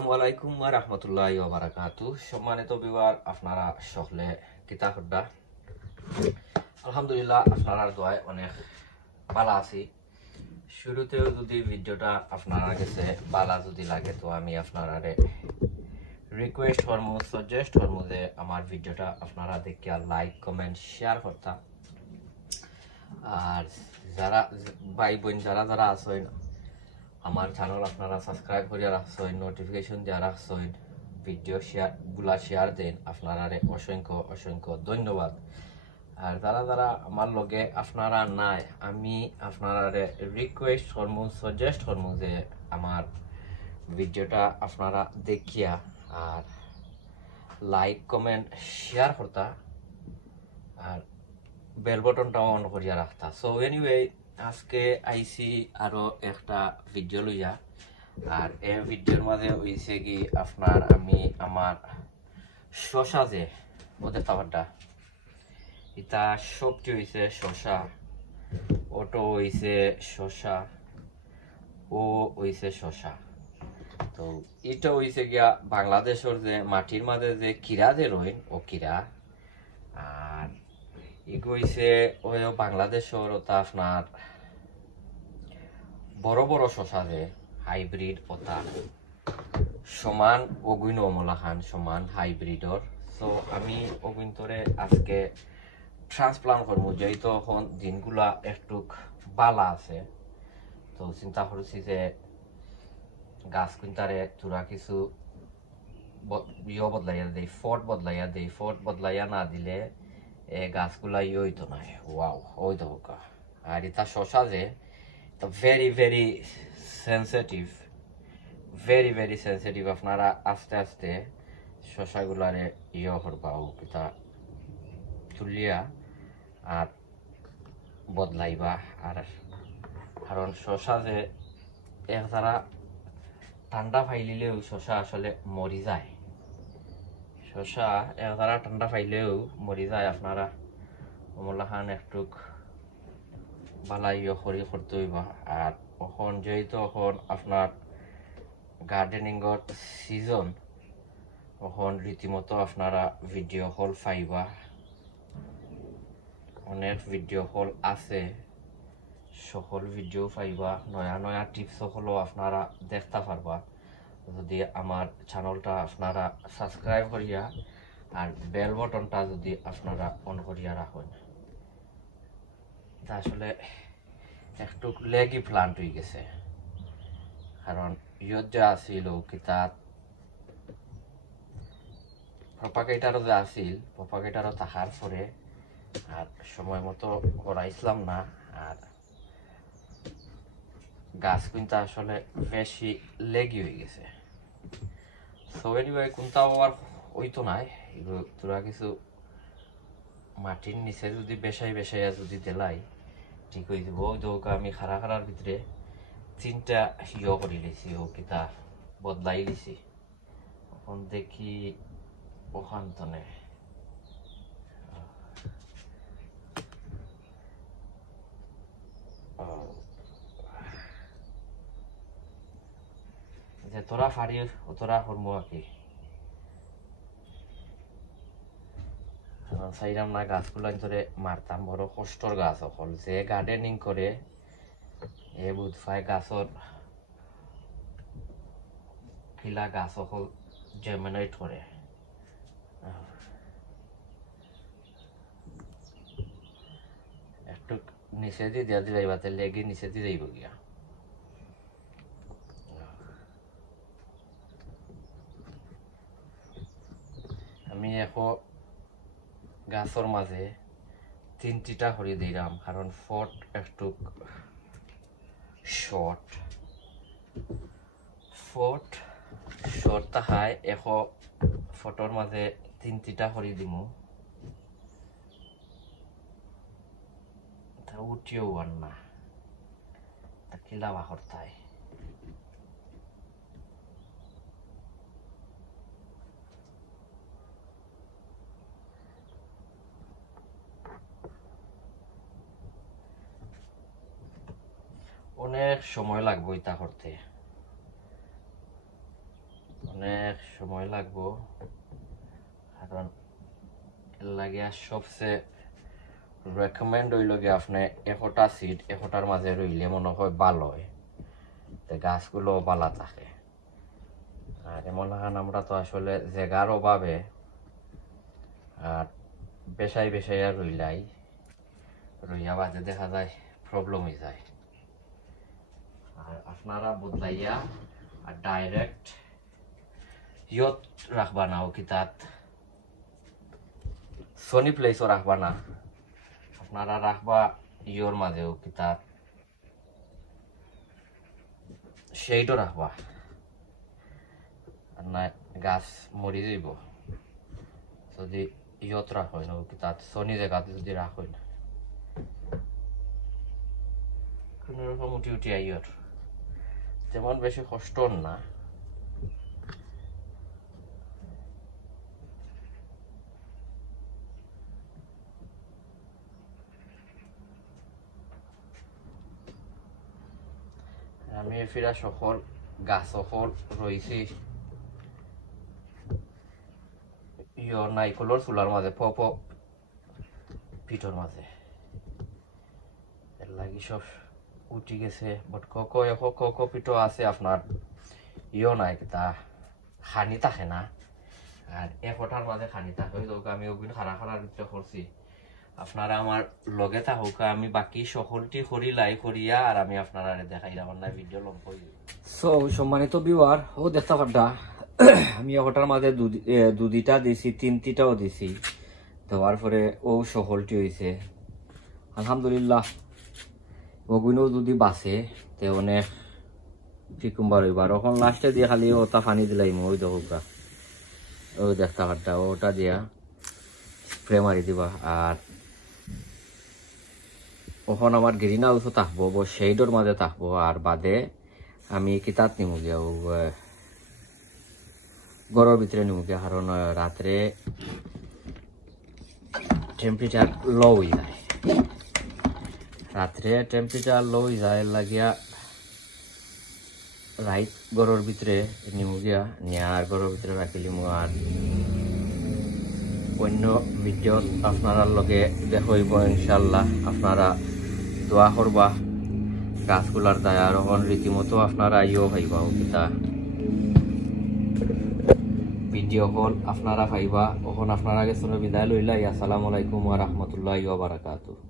আসসালামু আলাইকুম ওয়া রাহমাতুল্লাহি ওয়া বারাকাতুহু। সম্মানিত ভিউয়ার, আপনারা সকলে কিতা করবা? আলহামদুলিল্লাহ, আপনারা দোয়ায় অনেক ভালো আছি। শুরুতেও যদি ভিডিওটা আপনারা কাছে ভালো যদি লাগে তো আমি আপনারা রিকোয়েস্ট করবো, সাজেস্ট করবো যে আমার ভিডিওটা আপনারা দেখিয়া লাইক কমেন্ট শেয়ার করতা। আর যারা ভাই বোন যারা যারা আছেন আমার চ্যানেল আপনারা সাবস্ক্রাইব করিয়া রাখছেন, নোটিফিকেশন দিয়া রাখছেন, ভিডিও শেয়ার দেন, আপনারা অসংখ্য অসংখ্য ধন্যবাদ। আর যারা যারা আমার লগে আপনারা নাই, আমি আপনারা রিকোয়েস্ট করবো, সাজেস্ট করবো যে আমার ভিডিওটা আপনারা দেখিয়া আর লাইক কমেন্ট শেয়ার করতা আর বেল বটনটা অন করিয়া রাখতা। সো এনিওয়ে, আজকে আইসি আরো একটা ভিডিও লইয়া। আর এই ভিডিওর মাঝে হইছে কি আপনার আমি আমার শশা যে ওদের খাবারটা এটা সবজি হইছে শশা, ওটো হইছে শশা, ও হইছে শশা। তো এটা হইছে গিয়া বাংলাদেশের যে মাটির মাঝে যে কিরা যে রইন ও কিরা। আর এগোইছে ওই বাংলাদেশের ওটা আপনার বড় বড় শশা যে হাইব্রিড ওটা সমান অগুইন অমলাখান সমান হাইব্রিডর। তো আমি অগুইন্তরে আজকে ট্রান্সপ্লান্ট করবো, যেহেতু এখন দিনগুলা একটু বালা আছে। তো চিন্তা করছি যে গাছ কিনতারে তোরা কিছু বদলাইয়া দেয়, ফট বদলাইয়া না দিলে গাছগুলা হইতো না। ওয়াও, ওই দোকা। আর এটা শশা যে very very sensitive, very very sensitive. আপনারা আস্তে আস্তে শশাগুলারে করবা, এটা তুলিয়া আর বদলাইবা। আর কারণ শশা যে যারা ঠান্ডা ফাইলিলেও শশা আসলে মরি যায়। শশা যারা ঠান্ডা ফাইলেও মরি যায়। আপনারা অমলাখান একটু বালাই খড়ি করতে হইবা। আর এখন যেহেতু এখন আপনার গার্ডেনিংর সিজন, এখন রীতিমতো আপনারা ভিডিও কল পাইবা, অনেক ভিডিও কল আছে, সকল ভিডিও পাইবা, নয়া নয়া টিপস সকলও আপনারা দেখতে পারবা যদি আমার চ্যানেলটা আপনারা সাবস্ক্রাইব করিয়া আর বেল বটনটা যদি আপনারা অন করিয়া রাখেন। তা আসলে একটু লেগি প্লান্ট হয়ে গেছে, কারণ ইয়ত যে আসিল কিতা প্রপাগেটারও যে আসিল, প্রপাগেটারও থাকার পরে আর সময় মতো করাইছিলাম না। আর গাছ কিন্তু আসলে বেশি লেগি হয়ে গেছে। সো এনিওয়ে, কোনটাও আর হইতো নাই। তোরা কিছু মাটির নিচে যদি বেশাইয়া যদি দেলাই ঠিক হয়ে যাব। ওই দৌকা আমি খাড়ার ভিতরে 3টা করে লিছি, ও কিতা বদলাই লিছি। এখন দেখি ওখান তনে যে তোরা ফাড়ি তোরা করবো আর কি। চাইলাম না গাছগুলো ধরে মারতাম, বড় কষ্টর গাছ। অকল যে গার্ডেনিং করে এ বুধ ফাই গাছর কিলা গাছ অকল জেমিনেট করে। একটু নিচে দিয়ে দিয়া দিলাইবাতে লেগে নিচে দিয়ে যাইব গিয়া। আমি এখন গাছর মাঝে 3টা করে দিলাম, কারণ ফট একটু শর্ট তাহায় এখন ফটোর মাঝে 3টা করে দিমু। তা উঠিও আর না, তা কিলা বাহর তাই। অনেক সময় লাগবে এটা করতে, অনেক সময় লাগবো, কারণ এর লাগে সবচেয়ে রেকমেন্ড হইল গিয়ে আপনি একটা সিট একটার মাঝে রইলে মনে হয় ভালো হয়, গাছগুলো ভালো থাকে। আর এমন হান আমরা তো আসলে জায়গার অভাবে আর বেশাই বেশাইয়া রইয়া বাজে দেখা যায় প্রবলেম হয়ে যায়। আর আপনারা বদলাইয়া আর ডাইরেক্ট ইয়ত রাখবা না, ও কিতাত সনি প্লেসও রাখবা না, আপনারা রাখবা ইয়োর মাঝে ও কিতাত সেইটা রাখবা, আর না গাছ মরি যাইব যদি ইয়ত রাখ হয় না, ও কিতাত সনি জায়গাতে যদি রাখ হয় না, কোনোরকম উঠি উঠি আইয়র তেমন বেশি কষ্ট না। আমি ফিরা সকল গাছ সকল রয়েছি নাইকলর চুলার মাঝে পিঠর মাঝে, এর লাগি সব উঠি গেছে। বাট ক পিঠো আছে আপনার নাই তা খানি থাকে না, আর একটার মাঝে খানি থাকে। আমি ওগুলো খারার ভিতরে করছি, আপনারা আমার লগে থাকুক, আমি বাকি সকলটি করিয়া আর আমি আপনারা দেখাইলাম না ভিডিও লম্ব। সো সম্মানিত ভিউয়ার, ও দেখতে পারটা আমি ওটার মাঝে দুদিটা দিছি, তিনটিটাও দিছি, দেওয়ার পরে ও সকলটি হয়েছে আলহামদুলিল্লাহ। ওগুলো যদি বাঁচে তে অনেক চিকুম্বার হইবার। এখন লাস্টে দিয়ে খালি ওটা পানি দিলাম, ওই দেখুকা ও দেখতে পারটা ওটা দিয়া স্প্রে মারি দিবা। আর ওখান আমার গ্রিন হাউসও থাকবো, সেইডর মাঝে থাকবো, আর বাদে আমি কিতাত নিমু গিয়া ও গরমের ভিতরে নিমু গিয়া, কারণ রাত্রে টেম্পারেচার লো হয়ে যায়, রাত্রে টেম্পারেচার লো হয়ে যায় লাগিয়া রাইট গরমের ভিতরে নিমু গিয়া নিয়ে আর গরমের ভিতরে রাখিলিমু। আর অন্য ভিডিও আপনার লগে দেখইব ইনশাল্লাহ। আপনারা দোয়া করবা গাছগুলার দায়, আর এখন রীতিমতো আপনারা ইও ভাইবা কিতা ভিডিও কল আপনারা ভাইবা। এখন আপনারা গেছে বিদায় লইলাই। আসসালামু আলাইকুম ওয়া রাহমাতুল্লাহি ওয়া বারাকাতুহু।